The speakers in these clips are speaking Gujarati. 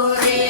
Hare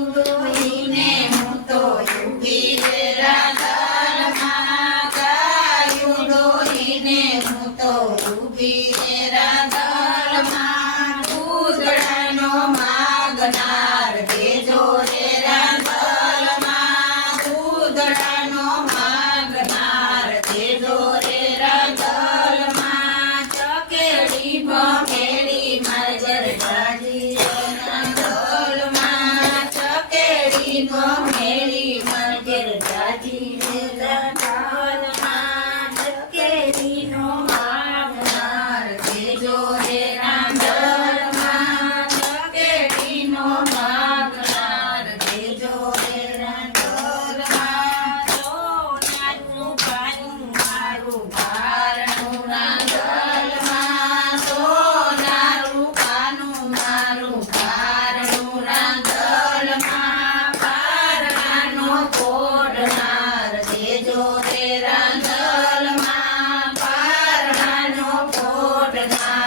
મંદિરે રાધાલમાં માગના hermano.